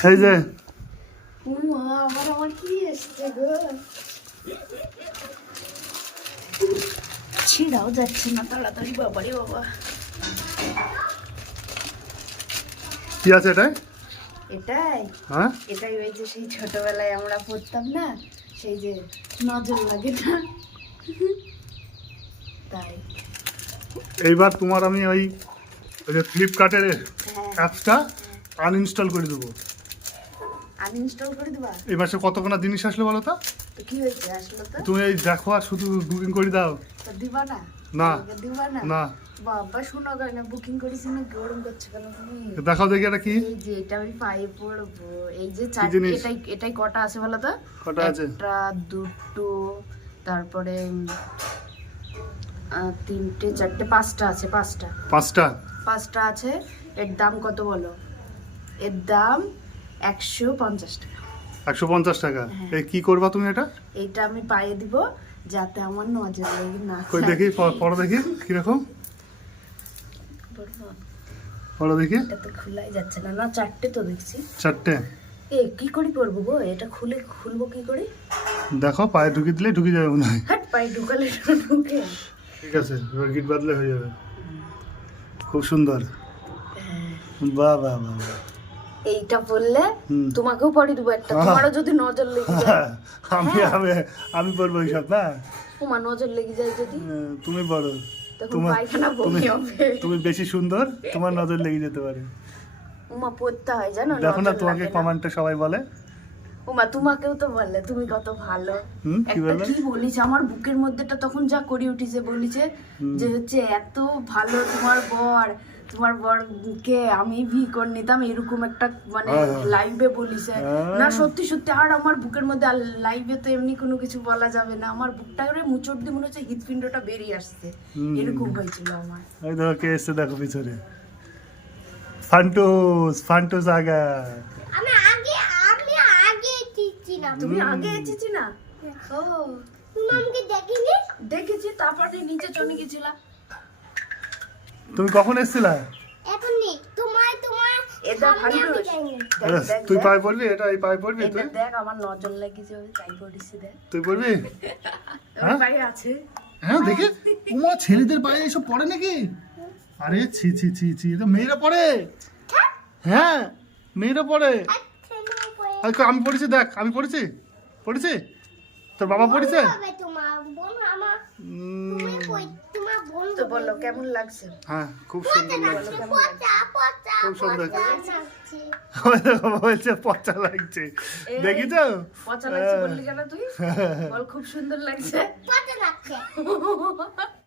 এই যে ছিঁড়াও যাচ্ছে না তাড়াতাড়ি বাবারে বাবা। কি আছে এটাই এটাই হ্যাঁ? এটাই ওই যে সেই ছোটবেলায় আমরা পড়তাম না? সেই যে নজর লাগে না? তাই। এইবার তোমার আমি ওই ওই যে ফ্লিপকার্টের হ্যাঁ। অ্যাপসটা আনইনস্টল করে দেবো। আনইনস্টল করে দিবা এই মাসে কতক্ষণ জিনিস আসলে বলো তো? কি হয়েছে আসলো তো? তুমি এই দেখো আর শুধু বুকিং করে দাও। দিবা না? না। দিবা না? না। বাবা শোনো কেন বুকিং করেছি না গরম করছে কেন তুমি? দেখাও দেখি এটা কি। এই যে এটা আমি পায়ে পড়ব। এই যে কি এটাই এটাই কটা আছে বলো তো? কটা আছে? একটা দুটো তারপরে তিনটে চারটে পাঁচটা আছে পাঁচটা। পাঁচটা? পাঁচটা আছে। এর দাম কত বলো? এর দাম একশো পঞ্চাশ টাকা। একশো পঞ্চাশ টাকা। হ্যাঁ। এই কি করবা তুমি এটা? এইটা আমি পায়ে দিব যাতে আমার নজর লেগে না কই দেখি পড়ো দেখি কীরকম? পড়ো দেখি। এটা তো খোলাই যাচ্ছে না। না চারটে তো দেখছি। চারটে। এ কি করে পরবো গো? এটা খুলে খুলবো কি করে? দেখো পায়ে ঢুকিয়ে দিলে ঢুকে যাবে মনে হয়। হাট পায়ে ঢুকালে ঢুকে। ঠিক আছে গিট বাদলে হয়ে যাবে। খুব সুন্দর। হ্যাঁ। বাহ বাহ বাহ। এইটা বললে তোমাকেও পড়ে দেবো একটা। হ্যাঁ। তোমারও যদি নজর লেগে যায়। আমি আমি আমি পড়ব এইসব না? তোমার নজর লেগে যায় যদি। তুমি বড় তোমার তুমি তুমি বেশি সুন্দর তোমার নজর লেগে যেতে পারে। উমা পড়তে হয় জানো দেখো না তোমাকে কমেন্টে সবাই বলে। উমা তোমাকেও তো বললে তুমি কত ভালো। একটা কি বলিস আমার বুকের মধ্যেটা তখন যা করি উঠিছে বলিছে যে হচ্ছে এত ভালো তোমার বর তোমার বরকে আমি ভি করে নিতাম এরকম একটা মানে হ্যাঁ, হ্যাঁ। লাইভে বলিছে। হ্যাঁ। না সত্যি সত্যি আর আমার বুকের মধ্যে আর লাইভে তো এমনি কোনো কিছু বলা যাবে না। আমার বুকটা করে মুচড় দিয়ে মনে হচ্ছে হৃদপিণ্ডটা বেরিয়ে আসছে। এরকম হয়েছিল আমার। ওই দেখো কে এসছে দেখো পিছনে। ফান্টুস ফান্টুস আগে। এসেছিলাম তুমি আগে এসেছি না? ও। তুমি আমাকে দেখিনি। দেখেছি তারপরে নিচে চলে গেছিলাম তুমি কখন এসেছিলা? এখন নেই। তোমার তোমার এটা দেখ, তুই পড়বি? এটা এই পায়ে পড়বি তুই? দেখ আমার নজর লেগেছে ওই তাই করেছি দেখ। তুই পড়বি? হ্যাঁ? পায়ে আছে। হ্যাঁ দেখে? তোমার ছেলেদের পায়ে এসব পড়ে নাকি? আরে ছি ছি ছি ছি এটা মেয়েরা পড়ে। হ্যাঁ মেয়েরা পড়ে আচ্ছা, নাও পরে। আর কই, আমি পড়েছি দেখ আমি পড়েছি? পড়েছি? তোর বাবা পড়েছে? বোন হবে তোমার বোন আমার। উম, তুমি কই- তোমার বোন তো। কেমন লাগছে? হ্যাঁ খুব সুন্দর লাগছে খুব সুন্দর। পচা লাগছে। বলছে পচা লাগছে। এই, দেখিছ? পচা লাগছে বললি কেন তুই? বল খুব সুন্দর লাগছে। পচা লাগছে।